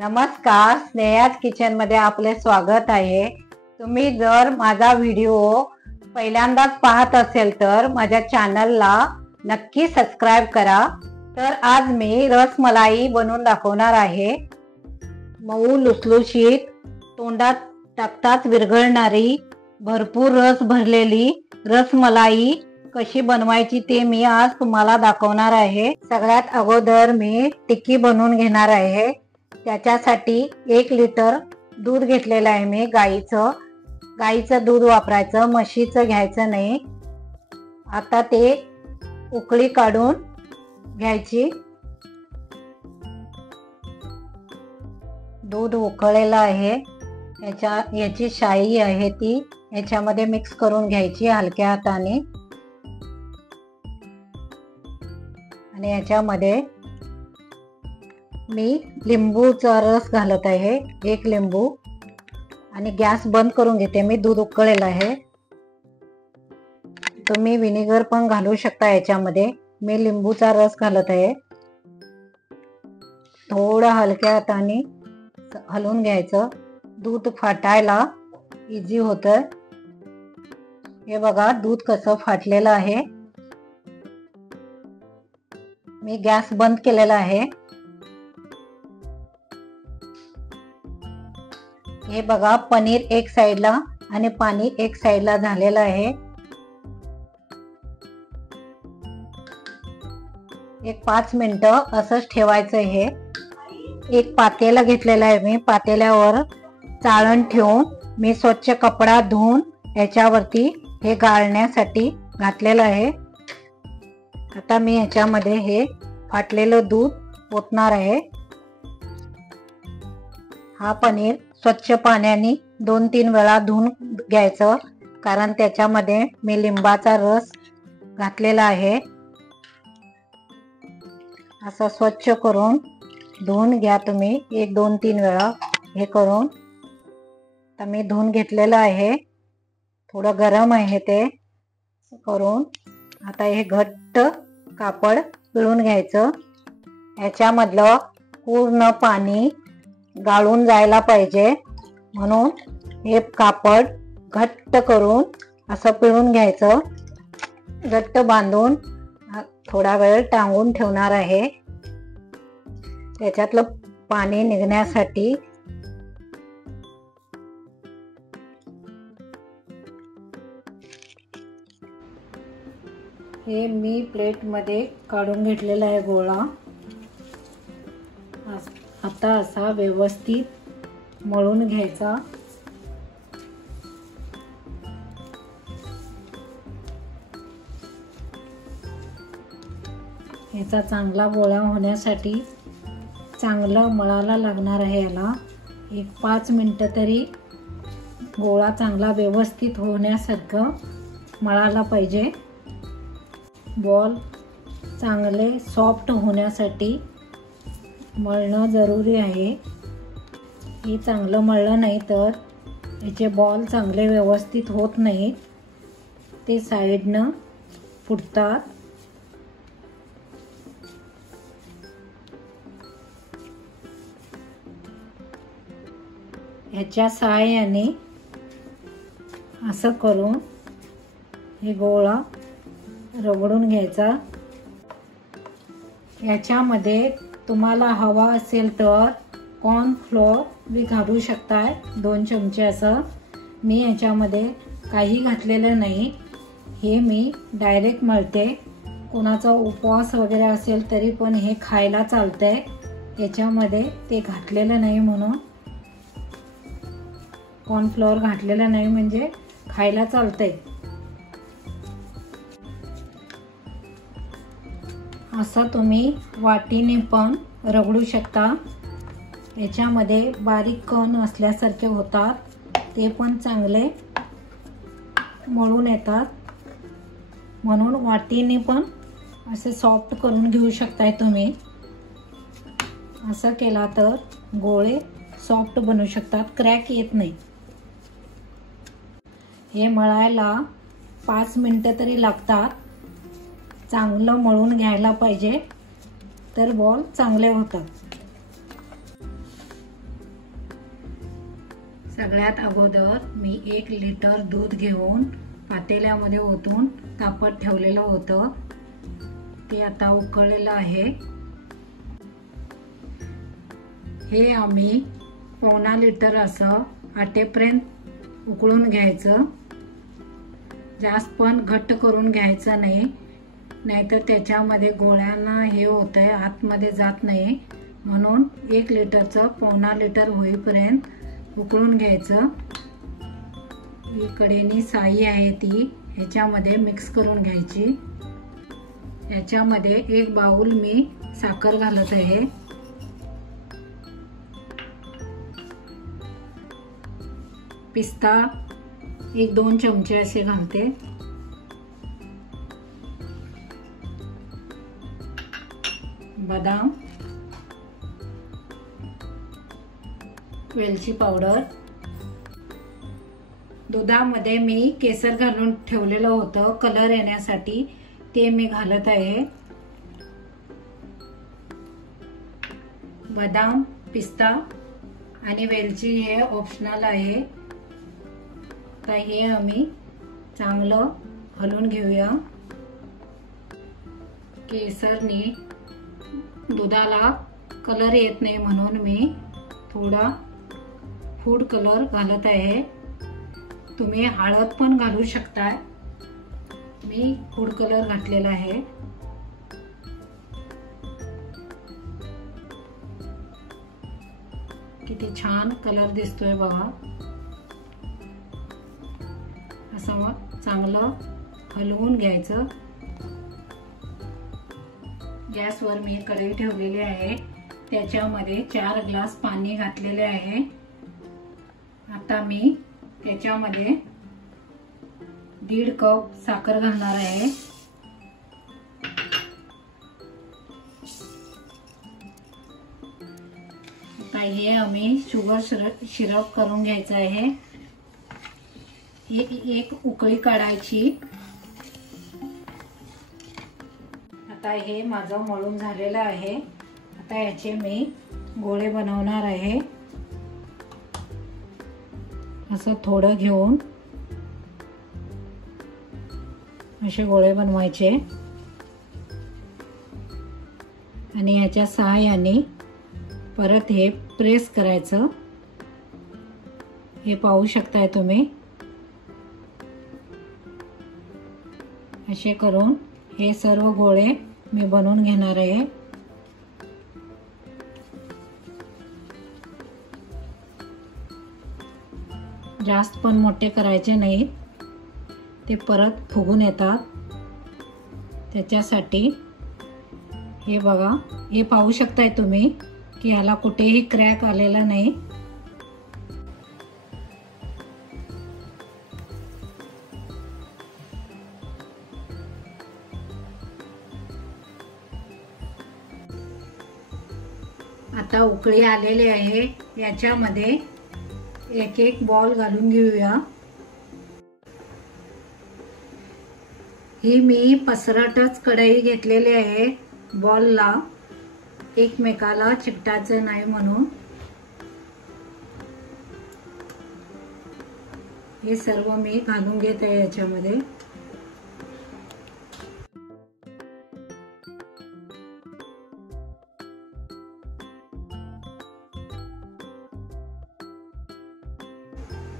नमस्कार, स्नेहाज किचन मध्ये आपले स्वागत आहे। तुम्ही जर माझा व्हिडिओ पहिल्यांदाच पाहत असेल तर माझ्या चॅनलला नक्की सबस्क्राइब करा। तर आज मी रसमलाई बनवून दाखवणार आहे। मऊ लुसलुशीत, तोंडात टाकताच विरघळणारी, भरपूर रस भरलेली रसमलाई कशी बनवायची ते मी आज तुम्हाला दाखवणार आहे। सगळ्यात अगोदर मी टिक्की बनवून घेणार आहे। त्याच्यासाठी 1 लिटर दूध घेतलेलं आहे मी गाईचं दूध वापरायचं, म्हशीचं घ्यायचं नाही। आता ते उकळी काढून घ्यायची। दूध उकळलेलं आहे, याची शाई आहे ती याच्यामध्ये मिक्स करून घ्यायची हलक्या हाताने। आणि याच्यामध्ये मी लिंबूचा रस घालत आहे, 1 लिंबू। आणि गॅस बंद करून घेते मी। दूध उकळलेलं आहे, तुम्ही विनेगर पण घालू शकता याच्यामध्ये। मी लिंबूचा रस घालत आहे। थोडं हलक्या हाताने हलवून घ्यायचं, दूध फाटायला इझी होतं। हे बघा दूध कसं फाटलेलं आहे। मी गॅस बंद केलेला आहे। हे बघा पनीर एक साइडला आणि पाणी एक साइडला झालेलं आहे। एक 5 मिनिटं असंच ठेवायचं। हे एक पातेलं घेतलेलं आहे मी, पातेल्यावर चाळण ठेवून मी स्वच्छ कपडा धुवून याच्यावरती हे गाळण्यासाठी घातलेलं आहे। आता मी याच्यामध्ये हे फाटलेलं दूध ओतणार आहे। हा पनीर स्वच्छ पाण्याने 2-3 वेळा धुवून घ्यायचं, कारण त्याच्यामध्ये मी लिंबाचा रस घातलेला आहे। असं स्वच्छ करून धुवून घ्या तुम्ही 1-2-3 वेळा हे करून। तर मी धुवून घेतलेलं आहे, थोडं गरम आहे ते करून। आता हे घट्ट कापड पिळून घ्यायचं, याच्यामधलं पूर्ण पाणी गाळून जायला पाहिजे, म्हणून हे कापड घट्ट करून असं पिळून घ्यायचं। घट्ट बांधून थोडा वेळ टांगून ठेवणार आहे त्याच्यातलं पाणी निघण्यासाठी। हे मी प्लेट मध्ये काढून घेतलेला आहे गोळा। आता असा व्यवस्थित मळून घ्यायचा। याचा चांगला गोळा होण्यासाठी चांगलं मळायला लागणार आहे। याला एक 5 मिनिटं तरी गोळा चांगला व्यवस्थित होण्यासारखं मळायला पाहिजे। बॉल चांगले सॉफ्ट होण्यासाठी मळणं जरुरी आहे। हे चांगलं मळलं नाही तर याचे बॉल चांगले व्यवस्थित होत नाहीत, ते साइडनं फुटतात। ह्याच्या सहाय्याने असं करून हे गोळा रगडून घ्यायचा। याच्यामध्ये तुम्हाला हवा असेल तर कॉर्नफ्लोअर बी घालू शकताय, 2 चमचे असं। मी याच्यामध्ये काही घातलेलं नाही, हे मी डायरेक्ट मळते। कोणाचा उपवास वगैरे असेल तरी पण हे खायला चालतंय, याच्यामध्ये ते घातलेलं नाही म्हणून। कॉर्नफ्लोअर घातलेलं नाही म्हणजे खायला चालतंय। असं तुम्ही वाटीने पण रगडू शकता, याच्यामध्ये बारीक कण असल्यासारखे होतात, ते पण चांगले मळून येतात। म्हणून वाटीने पण असे सॉफ्ट करून घेऊ शकताय तुम्ही। असं केला तर गोळे सॉफ्ट बनू शकतात, क्रॅक येत नाही। हे मळायला 5 मिनिटं तरी लागतात। चांगलं मळून घ्यायला पाहिजे तर बॉल चांगले होतात। सगळ्यात अगोदर मी 1 लिटर दूध घेऊन पातेल्यामध्ये ओतून तापत ठेवलेलं होतं. ते आता उकळलेलं आहे. हे आम्ही पौना लिटर असं आटेपर्यंत उकळून घ्यायचं. जास्त पण घट्ट करून घ्यायचं नाही, नाहीतर त्याच्यामध्ये गोळ्यांना हे होतंय, आतमध्ये जात नाही. म्हणून 1 लिटरचं पौना लिटर होईपर्यंत उकळून घ्यायचं. ही कडेनी साई आहे ती ह्याच्यामध्ये मिक्स करून घ्यायची. याच्यामध्ये 1 बाउल मी साखर घालत आहे. पिस्ता 1-2 चमचे असे घालते. बदाम, वेलची पावडर. दुधामध्ये मी केसर घालून ठेवलेलं होतं कलर येण्यासाठी, ते मी घालत आहे. बदाम, पिस्ता आणि वेलची हे ऑप्शनल आहे. तर हे आम्ही चांगलं हलवून घेऊया. केसरने दुधाला कलर येत नाही म्हणून मी थोडा फूड कलर घालत आहे. तुम्ही हळद पण घालू शकता. मी फूड कलर घातलेला आहे. किती छान कलर दिसतोय बघा. असं मग चांगलं हलवून घ्यायचं. गॅसवर मी कढई ठेवलेली आहे. त्याच्यामध्ये 4 ग्लास पाणी घातलेले आहे. आता मी त्याच्यामध्ये 1.5 कप साखर घालणार आहे. आता हे आम्ही शुगर सिरप करून घ्यायचं आहे. एक उकळी काढायची. आता हे माझं मळून झालेलं आहे. आता याचे मी गोळे बनवणार आहे. असं थोडं घेऊन असे गोळे बनवायचे आणि याच्या सहाय्याने परत हे प्रेस करायचं. हे पाहू शकताय तुम्ही. असे करून हे सर्व गोळे मी बनवून घेणार आहे. जास्त पण मोठे करायचे नाहीत, ते परत फुगून येतात. त्याच्यासाठी हे बघा, हे पाहू शकताय तुम्ही की याला कुठेही क्रॅक आलेला नाही. आता उकळी आलेली आहे. याच्यामध्ये एक बॉल घालून घेऊया. ही मी पसरटच कढई घेतलेली आहे. बॉलला एकमेकाला चिकटायचं नाही म्हणून. हे सर्व मी घालून घेत आहे याच्यामध्ये.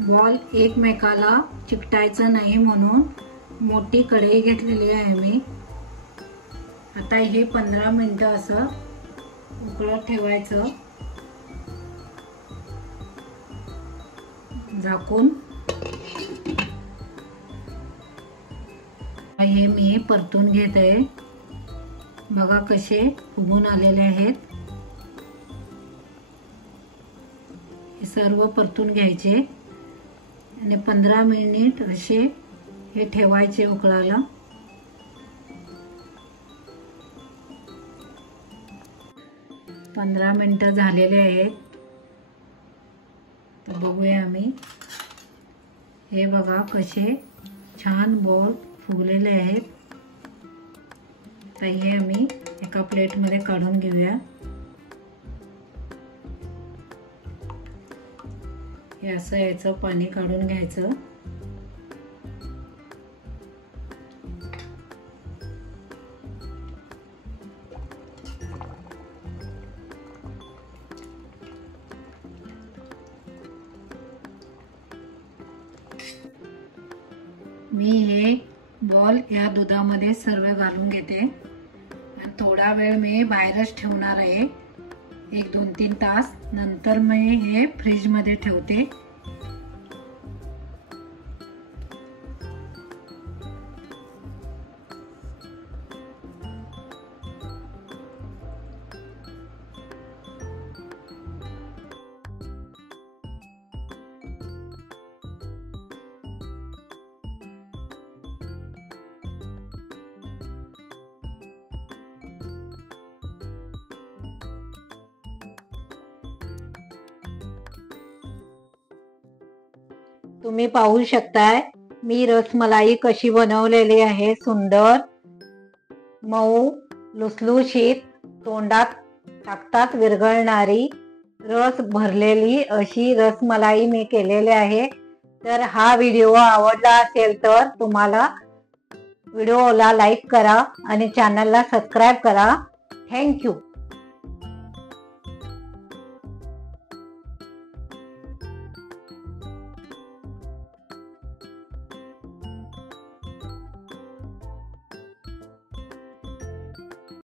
बॉल एकमेकाला चिकटायचं नाही म्हणून मोठी कढई घेतलेली आहे मी. आता हे 15 मिनिटं असं उकळत ठेवायचं झाकून. हे मी परतून घेत आहे. बघा कसे फुगून आलेले आहेत. हे सर्व परतून घ्यायचे आणि 15 मिनिट असे हे ठेवायचे उकळायला. पंधरा मिनिटं झालेले आहेत. तर बघूया आम्ही. हे बघा कसे छान बॉल फुगलेले आहेत. तर हे आम्ही एका प्लेटमध्ये काढून घेऊया. हे असं याचं पाणी काढून घ्यायचं. मी हे बॉल या दुधामध्ये सर्व घालून घेते आणि थोडा वेळ मी बाहेरच ठेवणार आहे, 1-2-3 तास. नंतर मी हे फ्रीज मध्ये ठेवते. तुम्ही पाहू शकताय मी रसमलाई कशी बनवलेली आहे. सुंदर मऊ लुसलुशीत, तोंडात टाकताच विरघळणारी, रस भरलेली अशी रसमलाई मी केलेली आहे. तर हा व्हिडिओ आवडला असेल तर तुम्हाला व्हिडिओला लाईक करा आणि चॅनलला सबस्क्राईब करा. थँक्यू.